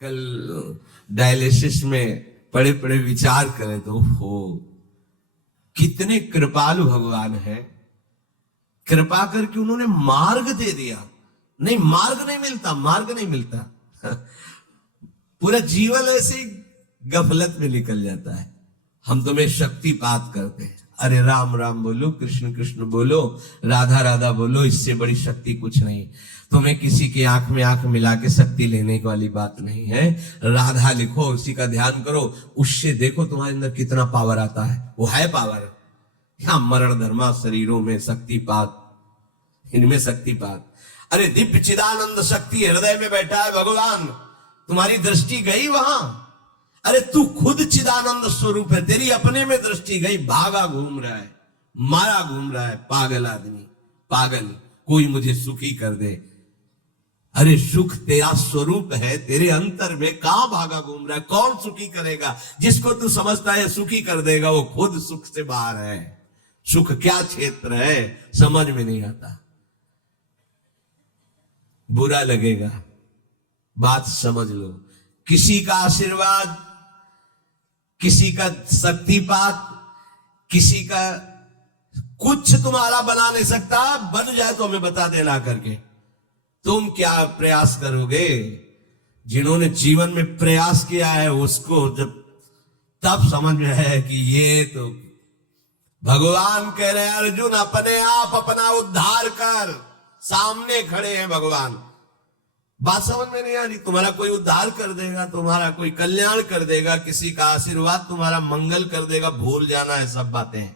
कल डायलिसिस में पड़े पड़े विचार करें तो हो कितने कृपालु भगवान है। कृपा करके उन्होंने मार्ग दे दिया। नहीं, मार्ग नहीं मिलता, मार्ग नहीं मिलता। पूरा जीवन ऐसे गफलत में निकल जाता है। हम तुम्हें शक्तिपात करते हैं, अरे राम राम बोलो, कृष्ण कृष्ण बोलो, राधा राधा बोलो, इससे बड़ी शक्ति कुछ नहीं। तुम्हें किसी की आंख में आंख मिला के शक्ति लेने वाली बात नहीं है। राधा लिखो, उसी का ध्यान करो, उससे देखो तुम्हारे अंदर कितना पावर आता है। वो है पावर। या मरण धर्मा शरीरों में शक्तिपात, इनमें शक्तिपात। अरे दिव्य चिदानंद शक्ति हृदय में बैठा है भगवान। तुम्हारी दृष्टि गई वहां? अरे तू खुद चिदानंद स्वरूप है, तेरी अपने में दृष्टि गई, भागा घूम रहा है, मारा घूम रहा है, पागल आदमी, पागल, कोई मुझे सुखी कर दे। अरे सुख तेरा स्वरूप है, तेरे अंतर में, कहां भागा घूम रहा है? कौन सुखी करेगा? जिसको तू समझता है सुखी कर देगा, वो खुद सुख से बाहर है। सुख क्या क्षेत्र है समझ में नहीं आता। बुरा लगेगा, बात समझ लो। किसी का आशीर्वाद, किसी का शक्तिपात, किसी का कुछ तुम्हारा बना नहीं सकता। बन जाए तो हमें बता देना करके। तुम क्या प्रयास करोगे? जिन्होंने जीवन में प्रयास किया है उसको जब तब समझ में है कि ये तो भगवान कह रहे हैं, अर्जुन अपने आप अपना उद्धार कर। सामने खड़े हैं भगवान। बात समझ में नहीं आ रही? तुम्हारा कोई उद्धार कर देगा, तुम्हारा कोई कल्याण कर देगा, किसी का आशीर्वाद तुम्हारा मंगल कर देगा, भूल जाना है सब बातें।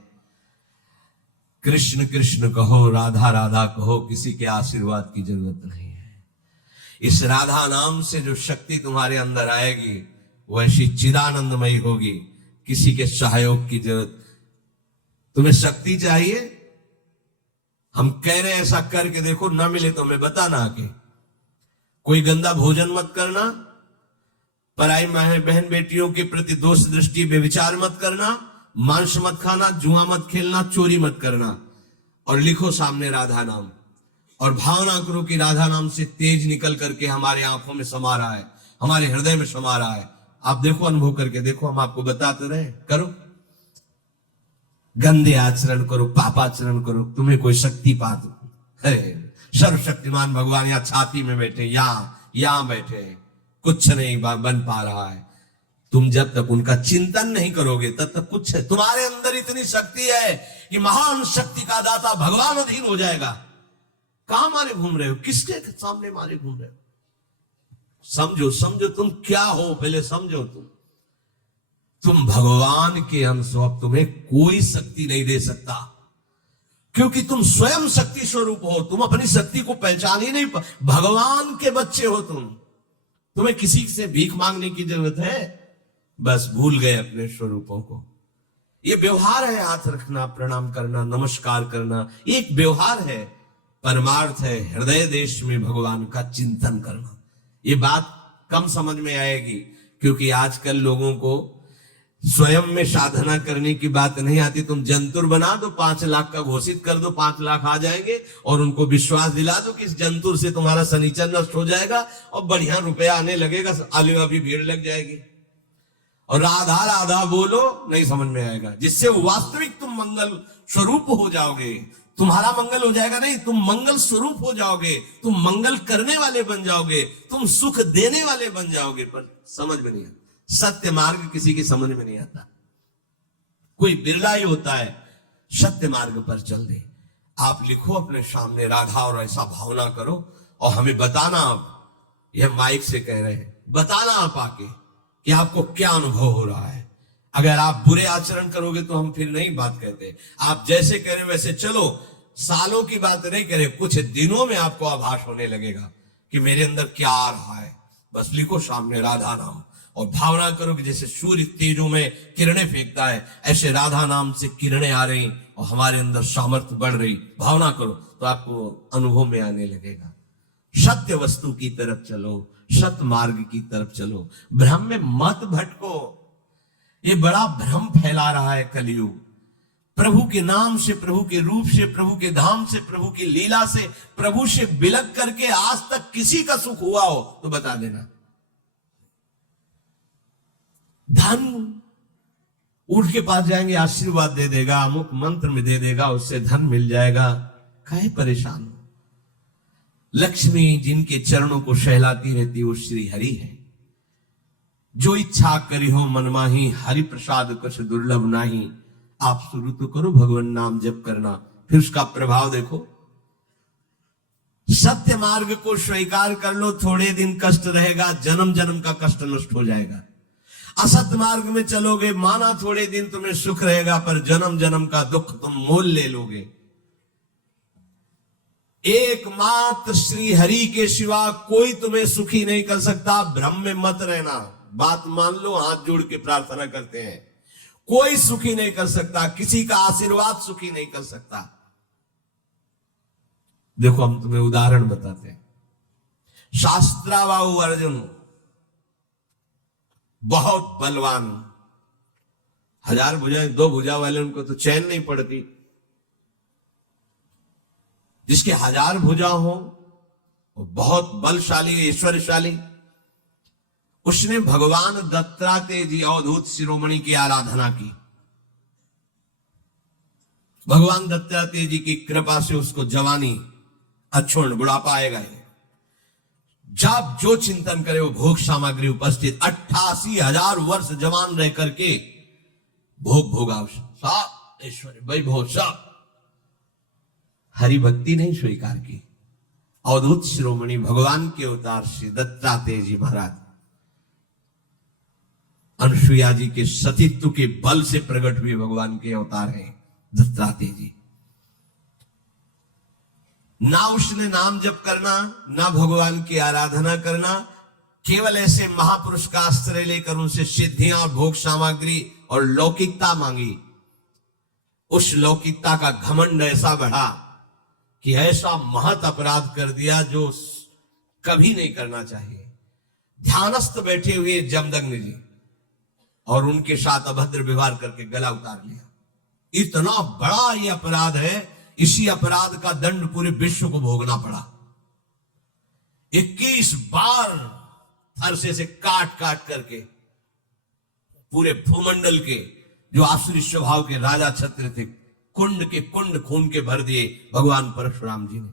कृष्ण कृष्ण कहो, राधा राधा कहो, किसी के आशीर्वाद की जरूरत नहीं है। इस राधा नाम से जो शक्ति तुम्हारे अंदर आएगी वो ऐसी चिदानंदमयी होगी, किसी के सहयोग की जरूरत। तुम्हें शक्ति चाहिए, हम कह रहे हैं ऐसा करके देखो, ना मिले तो हमें बताना आके। कोई गंदा भोजन मत करना, पराई बहन बेटियों के प्रति दोष दृष्टि बेविचार मत करना, मांस मत खाना, जुआ मत खेलना, चोरी मत करना, और लिखो सामने राधा नाम, और भावना करो कि राधा नाम से तेज निकल करके हमारे आंखों में समा रहा है, हमारे हृदय में समा रहा है। आप देखो, अनुभव करके देखो, हम आपको बताते रहे। करो, गंदे आचरण करो, पापाचरण करो, तुम्हें कोई शक्ति पात है। सर्वशक्तिमान भगवान यहाँ छाती में बैठे, यहां बैठे, कुछ नहीं बन पा रहा है। तुम जब तक उनका चिंतन नहीं करोगे तब तक कुछ है। तुम्हारे अंदर इतनी शक्ति है कि महान शक्ति का दाता भगवान अधीन हो जाएगा। कहां मारे घूम रहे हो? किसके सामने मारे घूम रहे हो? समझो, समझो तुम क्या हो, पहले समझो। तुम भगवान के अंश हो। अब तुम्हें कोई शक्ति नहीं दे सकता, क्योंकि तुम स्वयं शक्ति स्वरूप हो। तुम अपनी शक्ति को पहचान ही नहीं, भगवान के बच्चे हो तुम। तुम्हें किसी से भीख मांगने की जरूरत है? बस भूल गए अपने स्वरूपों को। ये व्यवहार है, हाथ रखना, प्रणाम करना, नमस्कार करना, एक व्यवहार है। परमार्थ है हृदय देश में भगवान का चिंतन करना। ये बात कम समझ में आएगी, क्योंकि आजकल लोगों को स्वयं में साधना करने की बात नहीं आती। तुम जंतुर बना दो, 5 लाख का घोषित कर दो, 5 लाख आ जाएंगे, और उनको विश्वास दिला दो कि इस जंतुर से तुम्हारा शनिचर नष्ट हो जाएगा और बढ़िया रुपया आने लगेगा, आलू भी भीड़ लग जाएगी। और राधा राधा बोलो, नहीं समझ में आएगा। जिससे वास्तविक तुम मंगल स्वरूप हो जाओगे। तुम्हारा मंगल हो जाएगा नहीं, तुम मंगल स्वरूप हो जाओगे, तुम मंगल करने वाले बन जाओगे, तुम सुख देने वाले बन जाओगे। पर समझ में नहीं आता, सत्य मार्ग किसी की समझ में नहीं आता। कोई बिरला ही होता है सत्य मार्ग पर चल दे। आप लिखो अपने सामने राधा, और ऐसा भावना करो, और हमें बताना। आप यह माइक से कह रहे हैं, बताना आप आके कि आपको क्या अनुभव हो रहा है। अगर आप बुरे आचरण करोगे तो हम फिर नहीं बात कहते। आप जैसे कह रहे वैसे चलो, सालों की बात नहीं करे, कुछ दिनों में आपको आभास होने लगेगा कि मेरे अंदर क्या आ रहा है। बस लिखो सामने राधा नाम, और भावना करो कि जैसे सूर्य तेजों में किरणें फेंकता है, ऐसे राधा नाम से किरणें आ रही और हमारे अंदर सामर्थ्य बढ़ रही। भावना करो तो आपको अनुभव में आने लगेगा। सत्य वस्तु की तरफ चलो, सत्य मार्ग की तरफ चलो, भ्रम में मत भटको। ये बड़ा भ्रम फैला रहा है कलयुग। प्रभु के नाम से, प्रभु के रूप से, प्रभु के धाम से, प्रभु की लीला से, प्रभु से बिलक करके आज तक किसी का सुख हुआ हो तो बता देना। धन उठ के पास जाएंगे, आशीर्वाद दे देगा, अमुक मंत्र में दे देगा, उससे धन मिल जाएगा। काहे परेशान हो? लक्ष्मी जिनके चरणों को सहलाती रहती वो श्री हरि है। जो इच्छा करी हो मन माही, हरि प्रसाद कुछ दुर्लभ नाही। आप शुरू तो करो भगवान नाम जप करना, फिर उसका प्रभाव देखो। सत्य मार्ग को स्वीकार कर लो, थोड़े दिन कष्ट रहेगा, जन्म जन्म का कष्ट नष्ट हो जाएगा। असत्य मार्ग में चलोगे, माना थोड़े दिन तुम्हें सुख रहेगा, पर जन्म जन्म का दुख तुम मोल ले लोगे। एकमात्र श्री हरि के सिवा कोई तुम्हें सुखी नहीं कर सकता। भ्रम में मत रहना, बात मान लो, हाथ जोड़ के प्रार्थना करते हैं। कोई सुखी नहीं कर सकता, किसी का आशीर्वाद सुखी नहीं कर सकता। देखो हम तुम्हें उदाहरण बताते हैं। शास्त्राबाहु अर्जुन बहुत बलवान, 1000 भुजाएं, 2 भुजा वाले उनको तो चैन नहीं पड़ती। जिसके 1000 भुजा हो वो बहुत बलशाली, ऐश्वर्यशाली। उसने भगवान दत्तात्रेय जी अवधूत शिरोमणि की आराधना की। भगवान दत्तात्रेय जी की कृपा से उसको जवानी, अच्छोड़, बुढ़ापा आएगा। जब जो चिंतन करे वो भोग सामग्री उपस्थित, 88,000 वर्ष जवान रह करके भोग भोगा, सब ऐश्वर्य वैभव सब। हरि भक्ति नहीं स्वीकार की। अवधूत शिरोमणि भगवान के अवतार श्री दत्तात्रेय जी महाराज अनुसुईया जी के सतीत्व के बल से प्रकट हुए भगवान के अवतार हैं दत्तात्रेय जी। ना उसने नाम जप करना, ना भगवान की आराधना करना, केवल ऐसे महापुरुष का आश्रय लेकर उनसे सिद्धियां और भोग सामग्री और लौकिकता मांगी। उस लौकिकता का घमंड ऐसा बढ़ा कि ऐसा महत अपराध कर दिया जो कभी नहीं करना चाहिए। ध्यानस्थ बैठे हुए जमदग्नि जी और उनके साथ अभद्र व्यवहार करके गला उतार लिया। इतना बड़ा ये अपराध है, इसी अपराध का दंड पूरे विश्व को भोगना पड़ा। 21 बार फरसे से काट काट करके पूरे भूमंडल के जो आसुरी स्वभाव के राजा छत्र थे, कुंड के कुंड खून के भर दिए भगवान परशुराम जी ने।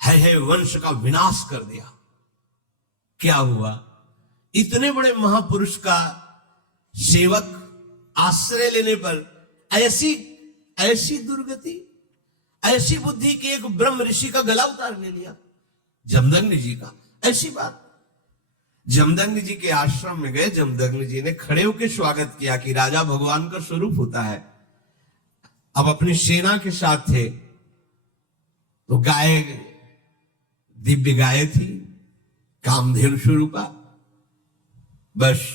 है वंश का विनाश कर दिया। क्या हुआ? इतने बड़े महापुरुष का सेवक आश्रय लेने पर ऐसी दुर्गति, ऐसी बुद्धि की एक ब्रह्म ऋषि का गला उतारने लिया, जमदग्नि जी का। ऐसी बात। जमदग्नि जी के आश्रम में गए, जमदग्नि जी ने खड़े होकर स्वागत किया कि राजा भगवान का स्वरूप होता है। अब अपनी सेना के साथ थे तो गाय, दिव्य गाय थी, कामधेनु स्वरूपा। बस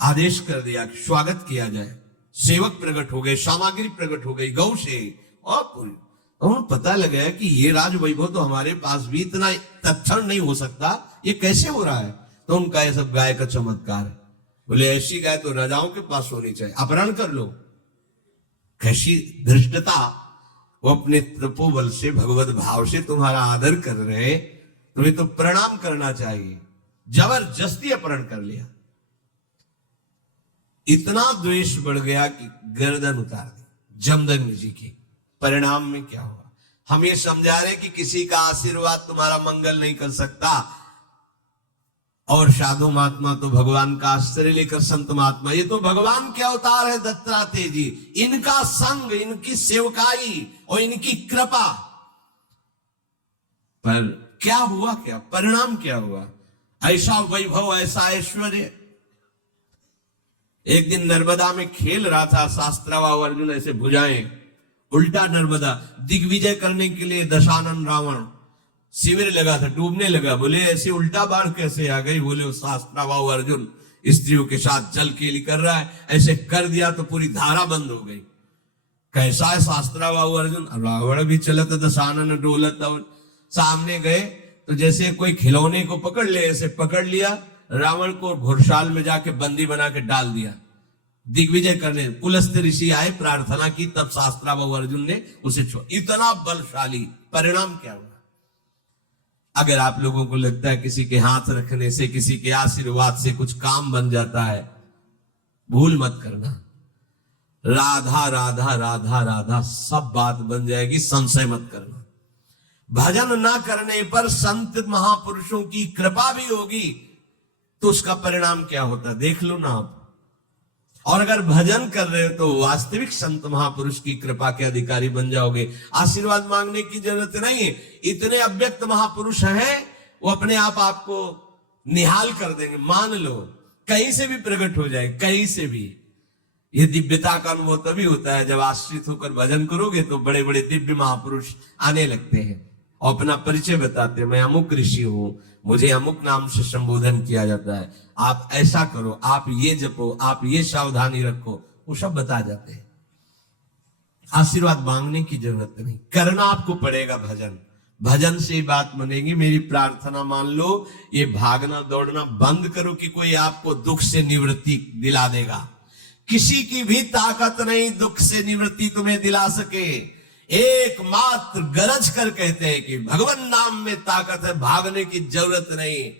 आदेश कर दिया कि स्वागत किया जाए। सेवक प्रकट हो गए, सामग्री प्रकट हो गई गौ से, और उन्हें पता लगा कि ये राज वैभव तो हमारे पास भी इतना तत्क्षण नहीं हो सकता, ये कैसे हो रहा है? तो उनका ये सब गाय का चमत्कार है। बोले ऐसी गाय तो राजाओं के पास होनी चाहिए, अपहरण कर लो। कैसी धृष्टता! वो अपने तपोबल से, भगवत भाव से तुम्हारा आदर कर रहे, तुम्हें तो प्रणाम करना चाहिए। जबरदस्ती अपहरण कर लिया। इतना द्वेष बढ़ गया कि गर्दन उतार दी जमदग्नि जी की। परिणाम में क्या हुआ? हम ये समझा रहे कि किसी का आशीर्वाद तुम्हारा मंगल नहीं कर सकता। और साधु महात्मा तो भगवान का आश्रय लेकर, संत महात्मा ये तो भगवान के अवतार है दत्तात्रेय जी। इनका संग, इनकी सेवकाई और इनकी कृपा। पर क्या हुआ? क्या परिणाम क्या हुआ? ऐसा वैभव, ऐसा ऐश्वर्य। एक दिन नर्मदा में खेल रहा था शास्त्राबाहु अर्जुन, ऐसे भुजाएं उल्टा नर्मदा दिग्विजय करने के लिए दशानन रावण शिविर लगा था, डूबने लगा। बोले ऐसे उल्टा बाढ़ कैसे आ गई? बोले शास्त्राबाहु अर्जुन स्त्रियों के साथ जल खेली कर रहा है, ऐसे कर दिया तो पूरी धारा बंद हो गई। कैसा है शास्त्राबाहु अर्जुन? रावण भी चलत दशानन डोलत। सामने गए तो जैसे कोई खिलौने को पकड़ ले, ऐसे पकड़ लिया, रावण को घुड़साल में जाके बंदी बना के डाल दिया। दिग्विजय करने पुलस्त्य ऋषि आए, प्रार्थना की, तब शास्त्राबाहु अर्जुन ने उसे छोड़। इतना बलशाली। परिणाम क्या हुआ? अगर आप लोगों को लगता है किसी के हाथ रखने से, किसी के आशीर्वाद से कुछ काम बन जाता है, भूल मत करना। राधा राधा राधा राधा सब बात बन जाएगी, संशय मत करना। भजन ना करने पर संत महापुरुषों की कृपा भी होगी तो उसका परिणाम क्या होता है देख लो ना आप। और अगर भजन कर रहे हो तो वास्तविक संत महापुरुष की कृपा के अधिकारी बन जाओगे। आशीर्वाद मांगने की जरूरत नहीं है, इतने अव्यक्त महापुरुष हैं, वो अपने आप आपको निहाल कर देंगे। मान लो कहीं से भी प्रकट हो जाए, कहीं से भी। ये दिव्यता का अनुभव तभी होता है जब आश्रित होकर भजन करोगे तो बड़े बड़े दिव्य महापुरुष आने लगते हैं और अपना परिचय बताते हैं, मैं अमुक ऋषि हूं, मुझे अमुक नाम से संबोधन किया जाता है, आप ऐसा करो, आप ये जपो, आप ये सावधानी रखो, वो सब बता जाते हैं। आशीर्वाद मांगने की जरूरत नहीं, करना आपको पड़ेगा भजन। भजन से ही बात बनेगी। मेरी प्रार्थना मान लो, ये भागना दौड़ना बंद करो कि कोई आपको दुख से निवृत्ति दिला देगा। किसी की भी ताकत नहीं दुख से निवृत्ति तुम्हें दिला सके। एकमात्र गरज कर कहते हैं कि भगवान नाम में ताकत है, भागने की जरूरत नहीं,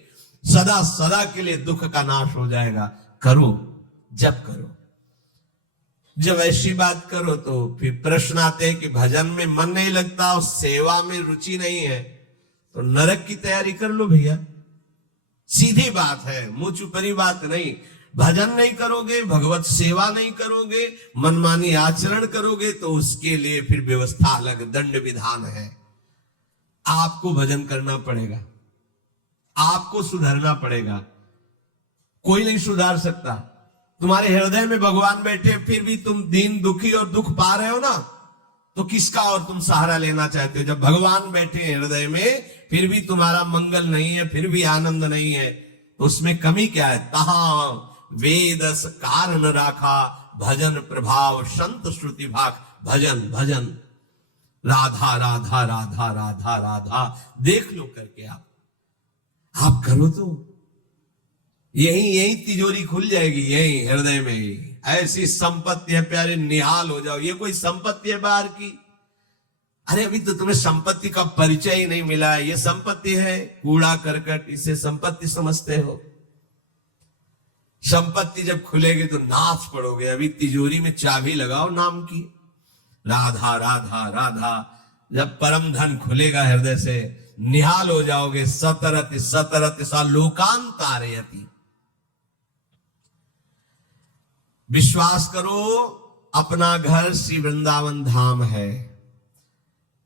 सदा सदा के लिए दुख का नाश हो जाएगा। करो, जब करो। जब ऐसी बात करो तो फिर प्रश्न आते हैं कि भजन में मन नहीं लगता और सेवा में रुचि नहीं है, तो नरक की तैयारी कर लो भैया। सीधी बात है, मुंह चुपरी बात नहीं। भजन नहीं करोगे, भगवत सेवा नहीं करोगे, मनमानी आचरण करोगे तो उसके लिए फिर व्यवस्था अलग, दंड विधान है। आपको भजन करना पड़ेगा, आपको सुधरना पड़ेगा। कोई नहीं सुधार सकता। तुम्हारे हृदय में भगवान बैठे फिर भी तुम दीन दुखी और दुख पा रहे हो ना, तो किसका और तुम सहारा लेना चाहते हो? जब भगवान बैठे हृदय में फिर भी तुम्हारा मंगल नहीं है, फिर भी आनंद नहीं है, तो उसमें कमी क्या है? तहा वेदस कारण राखा, भजन प्रभाव संत श्रुति भाग। भजन भजन, राधा राधा राधा राधा राधा, देख लो करके आप करो तो यही तिजोरी खुल जाएगी, यही हृदय में ही। ऐसी संपत्ति है प्यारे, निहाल हो जाओ। ये कोई संपत्ति है बाहर की? अरे अभी तो तुम्हें संपत्ति का परिचय ही नहीं मिला है। ये संपत्ति है कूड़ा करकट, इसे संपत्ति समझते हो? संपत्ति जब खुलेगी तो नाच पड़ोगे। अभी तिजोरी में चाबी लगाओ नाम की, राधा राधा राधा। जब परम धन खुलेगा हृदय से, निहाल हो जाओगे। सतरत सतरत सा लोकांतारयति। विश्वास करो, अपना घर श्री वृंदावन धाम है।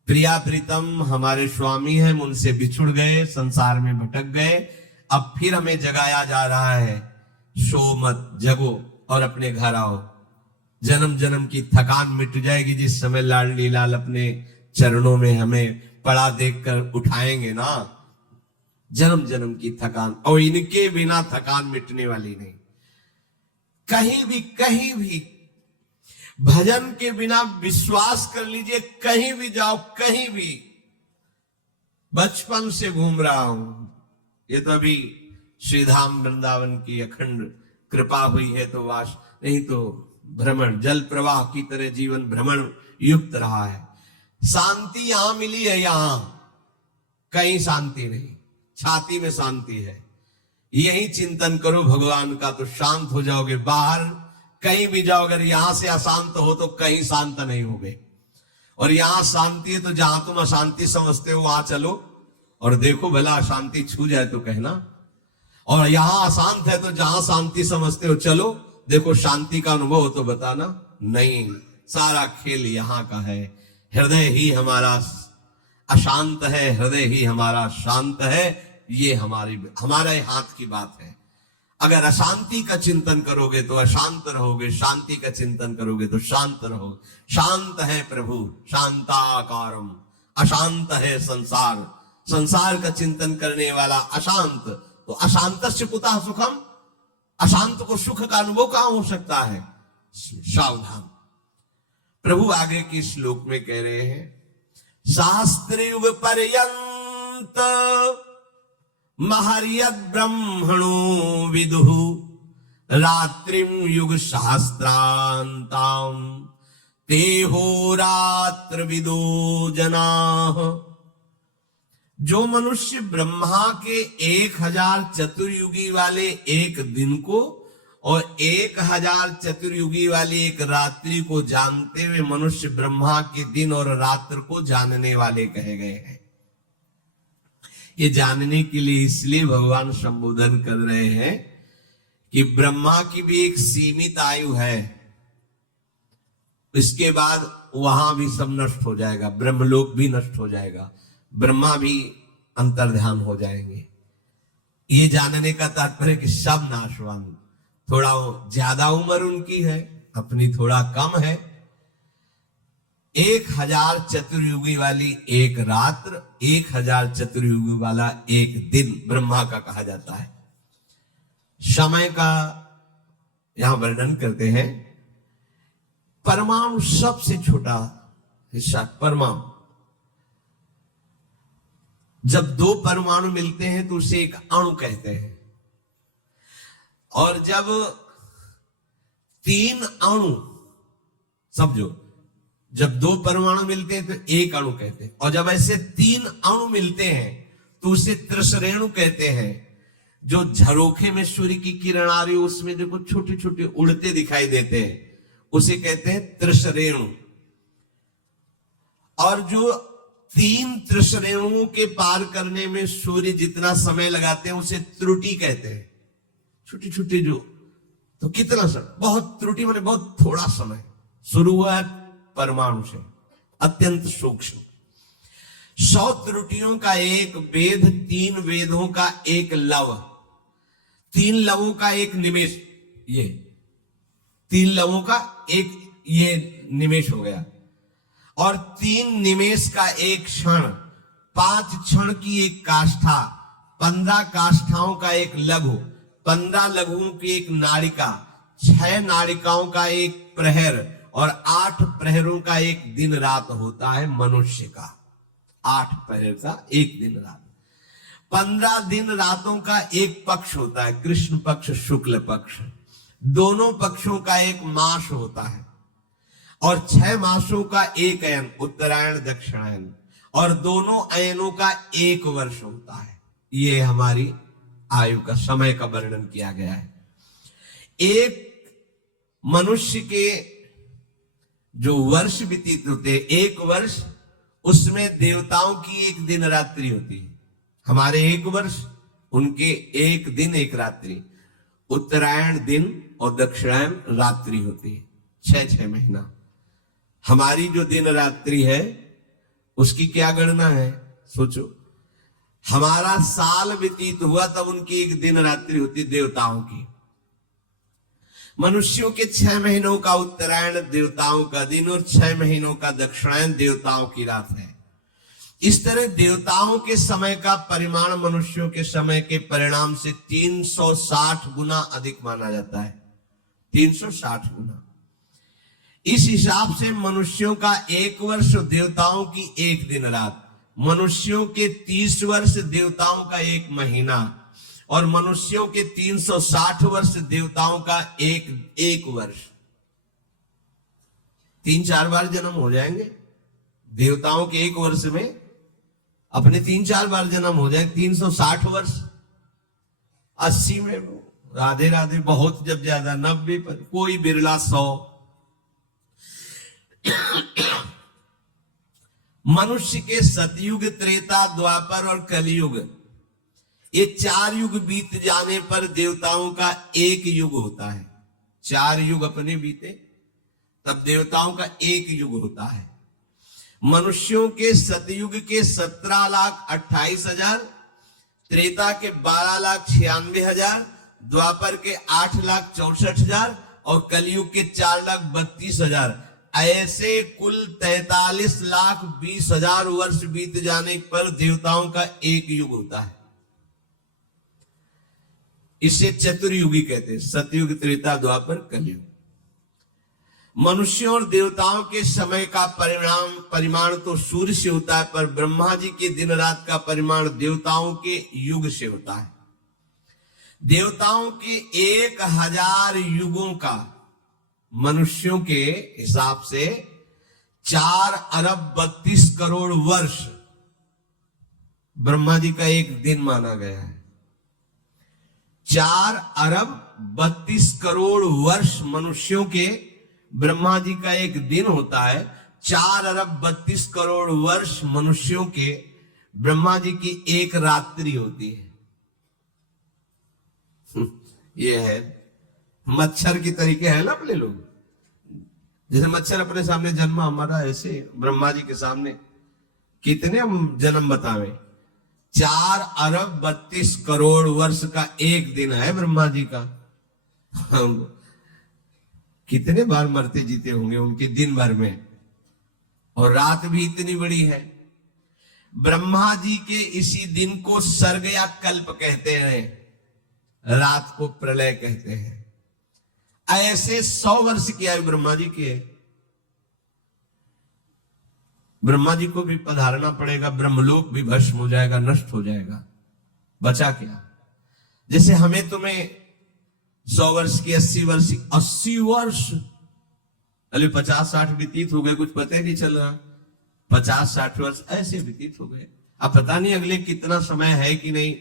प्रिया प्रीतम हमारे स्वामी हैं, उनसे बिछुड़ गए, संसार में भटक गए, अब फिर हमें जगाया जा रहा है। सो मत, जगो और अपने घर आओ। जन्म जन्म की थकान मिट जाएगी जिस समय लाडली लाल अपने चरणों में हमें पड़ा देखकर उठाएंगे ना। जन्म जन्म की थकान, और इनके बिना थकान मिटने वाली नहीं। कहीं भी भजन के बिना विश्वास कर लीजिए, कहीं भी जाओ, कहीं भी। बचपन से घूम रहा हूं, ये तो अभी श्रीधाम वृंदावन की अखंड कृपा हुई है तो वास, नहीं तो भ्रमण, जल प्रवाह की तरह जीवन भ्रमण युक्त रहा है। शांति यहां मिली है, यहां कहीं शांति नहीं, छाती में शांति है। यही चिंतन करो भगवान का तो शांत हो जाओगे। बाहर कहीं भी जाओ, अगर यहां से अशांत हो तो कहीं शांत नहीं होगे। और यहां शांति है तो जहां तुम अशांति समझते हो वहां चलो और देखो भला अशांति छू जाए तो कहना। और यहां अशांत है तो जहां शांति समझते हो चलो, देखो शांति का अनुभव हो तो बताना। नहीं, सारा खेल यहां का है। हृदय ही हमारा अशांत है, हृदय ही हमारा शांत है। ये हमारे हाथ की बात है। अगर अशांति का चिंतन करोगे तो अशांत रहोगे, शांति का चिंतन करोगे तो शांत रहोगे। शांत है प्रभु शांताकारम, अशांत है संसार, संसार का चिंतन करने वाला अशांत। तो अशांत से कुतः सुखम, अशांत को सुख का अनुभव कहां हो सकता है? सावधान। प्रभु आगे की श्लोक में कह रहे हैं, शास्त्र युग पर्यंत महर्यद ब्रह्मणो विदुः रात्रिम युग शास्त्रांताम तेहो रात्र विदो जनाः जो मनुष्य ब्रह्मा के 1000 चतुर्युगी वाले एक दिन को और 1000 चतुर्युगी वाली एक रात्रि को जानते हुए मनुष्य ब्रह्मा के दिन और रात्र को जानने वाले कहे गए हैं। ये जानने के लिए इसलिए भगवान संबोधन कर रहे हैं कि ब्रह्मा की भी एक सीमित आयु है, इसके बाद वहां भी सब नष्ट हो जाएगा, ब्रह्मलोक भी नष्ट हो जाएगा, ब्रह्मा भी अंतर्ध्यान हो जाएंगे। ये जानने का तात्पर्य कि सब नाशवान, थोड़ा ज्यादा उम्र उनकी है, अपनी थोड़ा कम है। 1000 चतुर्युगी वाली एक रात्र, 1000 चतुर्युगी वाला एक दिन ब्रह्मा का कहा जाता है। समय का यहां वर्णन करते हैं। परमाणु सबसे छोटा हिस्सा, परमाणु, जब दो परमाणु मिलते हैं तो उसे एक अणु कहते हैं, और जब 3 अणु, समझो, जब 2 परमाणु मिलते हैं तो एक अणु कहते हैं, और जब ऐसे 3 अणु मिलते हैं तो उसे त्रिसरेणु कहते हैं। जो झरोखे में सूर्य की किरण आ रही हो उसमें देखो छोटे छोटे उड़ते दिखाई देते हैं, उसे कहते हैं त्रिसरेणु। और जो 3 त्रिसरेणुओं के पार करने में सूर्य जितना समय लगाते हैं उसे त्रुटि कहते हैं। छोटी छोटी जो, तो कितना समय, बहुत त्रुटि माने बहुत थोड़ा समय। शुरू हुआ है परमाणु से, अत्यंत सूक्ष्म। 100 त्रुटियों का एक वेद, 3 वेदों का एक लव, 3 लवों का एक निमेष, ये 3 लवों का एक ये निमेष हो गया, और 3 निमेष का एक क्षण, 5 क्षण की एक काष्ठा, 15 काष्ठाओं का एक लघु, 15 लघुओं की एक नाड़िका, 6 नाड़िकाओं का एक प्रहर, और 8 प्रहरों का एक दिन रात होता है मनुष्य का। 8 प्रहर का एक दिन रात, 15 दिन रातों का एक पक्ष होता है, कृष्ण पक्ष शुक्ल पक्ष, दोनों पक्षों का एक मास होता है, और 6 मासों का एक अयन, उत्तरायण दक्षिणायन, और दोनों अयनों का एक वर्ष होता है। ये हमारी आयु का, समय का वर्णन किया गया है। एक मनुष्य के जो वर्ष व्यतीत होते, 1 वर्ष, उसमें देवताओं की एक दिन रात्रि होती है। हमारे 1 वर्ष, उनके 1 दिन 1 रात्रि। उत्तरायण दिन और दक्षिणायन रात्रि होती है, 6-6 महीना। हमारी जो दिन रात्रि है उसकी क्या गणना है, सोचो। हमारा साल व्यतीत हुआ तब उनकी एक दिन रात्रि होती देवताओं की। मनुष्यों के 6 महीनों का उत्तरायण देवताओं का दिन और 6 महीनों का दक्षिणायन देवताओं की रात है। इस तरह देवताओं के समय का परिमाण मनुष्यों के समय के परिणाम से 360 गुना अधिक माना जाता है, 360 गुना। इस हिसाब से मनुष्यों का 1 वर्ष, देवताओं की 1 दिन रात, मनुष्यों के 30 वर्ष, देवताओं का 1 महीना, और मनुष्यों के 360 वर्ष, देवताओं का एक वर्ष। 3-4 बार जन्म हो जाएंगे देवताओं के 1 वर्ष में, अपने 3-4 बार जन्म हो जाएंगे। 360 वर्ष, 80 में राधे राधे, बहुत जब ज्यादा 90 पर, कोई बिरला 100। मनुष्य के सतयुग, त्रेता, द्वापर और कलयुग, ये 4 युग बीत जाने पर देवताओं का 1 युग होता है। 4 युग अपने बीते तब देवताओं का 1 युग होता है। मनुष्यों के सतयुग के 17,28,000, त्रेता के 12,96,000, द्वापर के 8,64,000 और कलयुग के 4,32,000। ऐसे कुल 43,20,000 वर्ष बीत जाने पर देवताओं का 1 युग होता है। इसे चतुर्युगी कहते हैं, सतयुग, त्रेता, द्वापर, कलयुग। मनुष्यों और देवताओं के समय का परिमाण तो सूर्य से होता है, पर ब्रह्मा जी के दिन रात का परिमाण देवताओं के युग से होता है। देवताओं के 1000 युगों का मनुष्यों के हिसाब से 4 अरब 32 करोड़ वर्ष ब्रह्मा जी का एक दिन माना गया है। 4 अरब 32 करोड़ वर्ष मनुष्यों के ब्रह्मा जी का एक दिन होता है। 4 अरब 32 करोड़ वर्ष मनुष्यों के ब्रह्मा जी की एक रात्रि होती है। ये है मच्छर की तरीके है ना अपने लोग, जैसे मच्छर अपने सामने जन्मा हमारा, ऐसे ब्रह्मा जी के सामने कितने हम जन्म बतावे। 4 अरब 32 करोड़ वर्ष का एक दिन है ब्रह्मा जी का। हम कितने बार मरते जीते होंगे उनके दिन भर में, और रात भी इतनी बड़ी है। ब्रह्मा जी के इसी दिन को सर्ग या कल्प कहते हैं, रात को प्रलय कहते हैं। ऐसे 100 वर्ष की आयु ब्रह्मा जी की है। ब्रह्मा जी को भी पधारना पड़ेगा, ब्रह्मलोक भी भस्म हो जाएगा, नष्ट हो जाएगा, बचा क्या। जैसे हमें तुम्हें 100 वर्ष की, 80 वर्ष, 80 वर्ष, अरे 50-60 व्यतीत हो गए, कुछ पता ही नहीं चल रहा। 50-60 वर्ष ऐसे व्यतीत हो गए, अब पता नहीं अगले कितना समय है कि नहीं।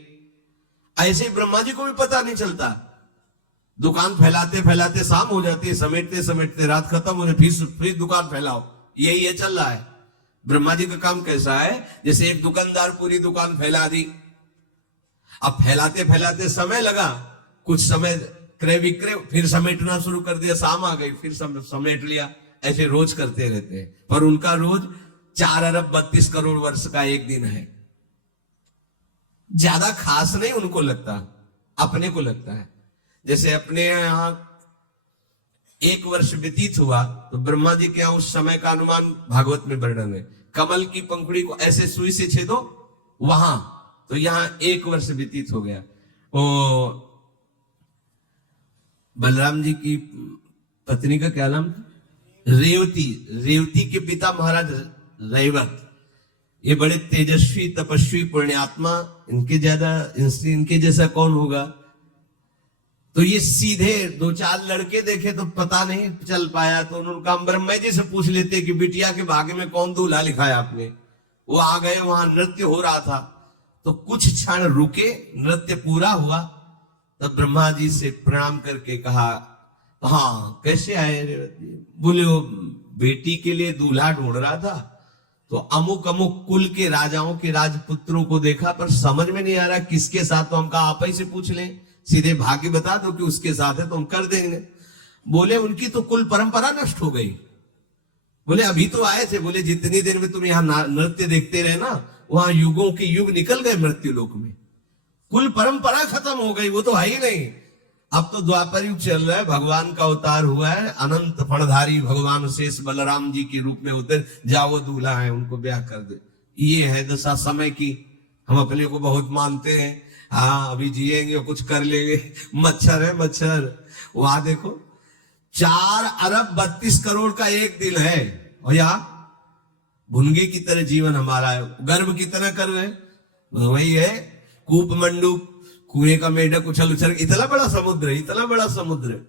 ऐसे ही ब्रह्मा जी को भी पता नहीं चलता। दुकान फैलाते फैलाते शाम हो जाती है, समेटते समेटते रात खत्म हो जाती, फिर दुकान फैलाओ, यही ये चल रहा है। ब्रह्मा जी का काम कैसा है, जैसे एक दुकानदार पूरी दुकान फैला दी, अब फैलाते फैलाते समय लगा, कुछ समय क्रय विक्रय, फिर समेटना शुरू कर दिया, शाम आ गई, फिर समेट लिया। ऐसे रोज करते रहते हैं, पर उनका रोज 4 अरब 32 करोड़ वर्ष का एक दिन है। ज्यादा खास नहीं उनको लगता, अपने को लगता है। जैसे अपने यहां 1 वर्ष व्यतीत हुआ, तो ब्रह्मा जी के यहां उस समय का अनुमान भागवत में वर्णन है। कमल की पंखुड़ी को ऐसे सुई से छेदो वहां, तो यहां 1 वर्ष व्यतीत हो गया। ओ बलराम जी की पत्नी का क्या नाम था? रेवती। रेवती के पिता महाराज रैवत, ये बड़े तेजस्वी तपस्वी पुण्यात्मा, इनके जैसा कौन होगा। तो ये सीधे 2-4 लड़के देखे तो पता नहीं चल पाया, तो उन्होंने कहा ब्रह्मा जी से पूछ लेते कि बिटिया के भाग्य में कौन दूल्हा लिखा है आपने। वो आ गए, वहां नृत्य हो रहा था, तो कुछ क्षण रुके, नृत्य पूरा हुआ, तब ब्रह्मा जी से प्रणाम करके कहा, हाँ कैसे आए रेवती? बोले वो बेटी के लिए दूल्हा ढूंढ रहा था, तो अमुक अमुक कुल के राजाओं के राजपुत्रों को देखा, पर समझ में नहीं आ रहा किसके साथ, तो हम कहा आप ही से पूछ लें, सीधे भाग्य बता दो कि उसके साथ है तो हम कर देंगे। बोले उनकी तो कुल परंपरा नष्ट हो गई। बोले अभी तो आए थे, बोले जितनी देर में तुम यहाँ नृत्य देखते रहे ना, वहां युगों के युग निकल गए मृत्यु लोक में, कुल परंपरा खत्म हो गई, वो तो है ही नहीं। अब तो द्वापर युग चल रहा है, भगवान का अवतार हुआ है, अनंत फणधारी भगवान शेष बलराम जी के रूप में उतर जाओ, दूल्हा है उनको ब्याह कर दे। ये है दशा समय की। हम अपने को बहुत मानते हैं, हाँ अभी जिएंगे कुछ कर लेंगे। मच्छर है मच्छर। वहां देखो 4 अरब 32 करोड़ का एक दिन है, और यहाँ भुनगे की तरह जीवन हमारा है, गर्भ की तरह कर रहे, वही है कूप मंडूक, कुएं का मेढक, उछल उछल, इतना बड़ा समुद्र, इतना बड़ा समुद्र।